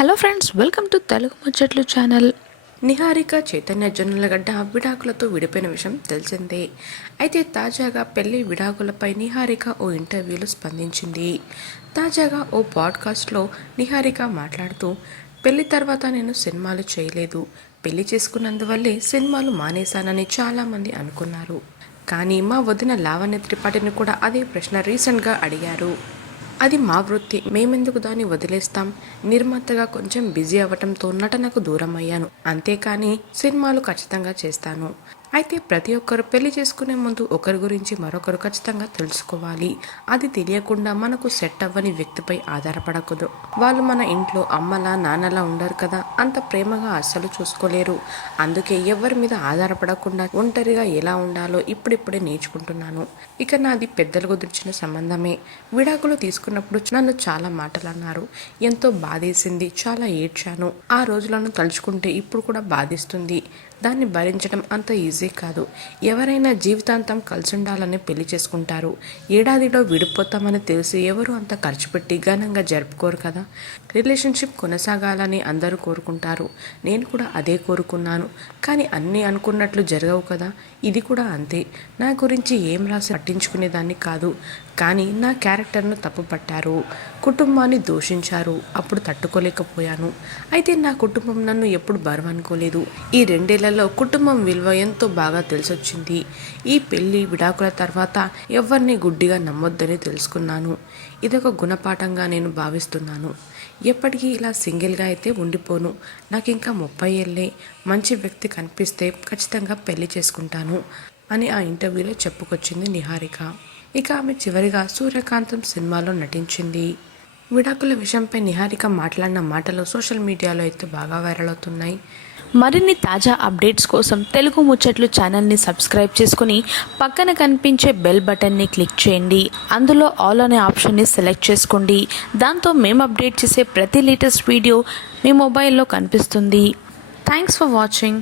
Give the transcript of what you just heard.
Hello friends welcome to Telugu ముచ్చట్లు channel. Niharika Chaitanya Jonnalagadda విడాకులతో విడిపోయిన విషయం తెలిసిందే. అయితే తాజాగా పెళ్ళి విడాకులపై నిహారిక ఓ ఇంటర్వ్యూలో స్పందించింది. తాజాగా ఓ పాడ్కాస్ట్లో నిహారిక మాట్లాడుతూ పెళ్ళి తర్వాత నేను సినిమాలు చేయలేదు. పెళ్ళి చేసుకున్నందువల్లే సినిమాలు మానేశానని చాలామంది అనుకున్నారు. కానీ మా వదిన లావణ్య త్రిపాఠిని కూడా అదే ప్రశ్న రీసెంట్గా అడిగారు. అది మా వృత్తి. మేమెందుకు దాన్ని వదిలేస్తాం? నిర్మాతగా కొంచెం బిజీ అవ్వటంతో నటనకు దూరం అయ్యాను అంతేకాని సినిమాలు ఖచ్చితంగా చేస్తాను. అయితే ప్రతి ఒక్కరు పెళ్ళి చేసుకునే ముందు ఒకరి గురించి మరొకరు ఖచ్చితంగా తెలుసుకోవాలి. అది తెలియకుండా మనకు సెట్ అవ్వని వ్యక్తిపై ఆధారపడకూడదు. వాళ్ళు మన ఇంట్లో అమ్మలా నాన్నలా ఉండరు కదా. అంత ప్రేమగా అస్సలు చూసుకోలేరు. అందుకే ఎవరి మీద ఆధారపడకుండా ఒంటరిగా ఎలా ఉండాలో ఇప్పుడిప్పుడే నేర్చుకుంటున్నాను. ఇక నాది పెద్దలు కుదిర్చిన సంబంధమే. విడాకులు తీసుకున్నప్పుడు నన్ను చాలా మాటలు అన్నారు ఎంతో బాధేసింది చాలా ఏడ్చాను. ఆ రోజులను తలుచుకుంటే ఇప్పుడు కూడా బాధిస్తుంది. దాన్ని భరించడం అంత ఈజీ కాదు. ఎవరైనా జీవితాంతం కలిసి ఉండాలని పెళ్ళి చేసుకుంటారు. ఏడాదిలో విడిపోతామని తెలిసి ఎవరు అంత ఖర్చు పెట్టి ఘనంగా జరుపుకోరు కదా? రిలేషన్షిప్ కొనసాగాలని అందరూ కోరుకుంటారు. నేను కూడా అదే కోరుకున్నాను. కానీ అన్నీ అనుకున్నట్లు జరగవు కదా? ఇది కూడా అంతే. నా గురించి ఏం రాసి పట్టించుకునేదాన్ని కాదు. కానీ నా క్యారెక్టర్ను తప్పుపట్టారు. కుటుంబాన్ని దూషించారు. అప్పుడు తట్టుకోలేకపోయాను. అయితే నా కుటుంబం నన్ను ఎప్పుడు బరువు అనుకోలేదు ఈ రెండేళ్ళలో కుటుంబం విలువ ఎంతో బాగా తెలిసొచ్చింది. ఈ పెళ్ళి విడాకుల తర్వాత ఎవరిని గుడ్డిగా నమ్మొద్దని తెలుసుకున్నాను. ఇదొక గుణపాఠంగా నేను భావిస్తున్నాను. ఎప్పటికీ ఇలా సింగిల్గా అయితే ఉండిపోను. నాకు ఇంకా ముప్పై ఏళ్ళే. మంచి వ్యక్తి కనిపిస్తే ఖచ్చితంగా పెళ్ళి చేసుకుంటాను. అని ఆ ఇంటర్వ్యూలో చెప్పుకొచ్చింది నిహారిక. ఇక ఆమె చివరిగా సూర్యకాంతం సినిమాలో నటించింది. విడాకుల విషయంపై నిహారిక మాట్లాడిన మాటలు సోషల్ మీడియాలో అయితే బాగా వైరల్ అవుతున్నాయి. మరిన్ని తాజా అప్డేట్స్ కోసం తెలుగు ముచ్చట్లు ఛానల్ని సబ్స్క్రైబ్ చేసుకుని పక్కన కనిపించే బెల్ బటన్ని క్లిక్ చేయండి. అందులో ఆల్ అనే ఆప్షన్ని సెలెక్ట్ చేసుకోండి. దాంతో మేము అప్డేట్ చేసే ప్రతి లేటెస్ట్ వీడియో మీ మొబైల్లో కనిపిస్తుంది. Thanks for watching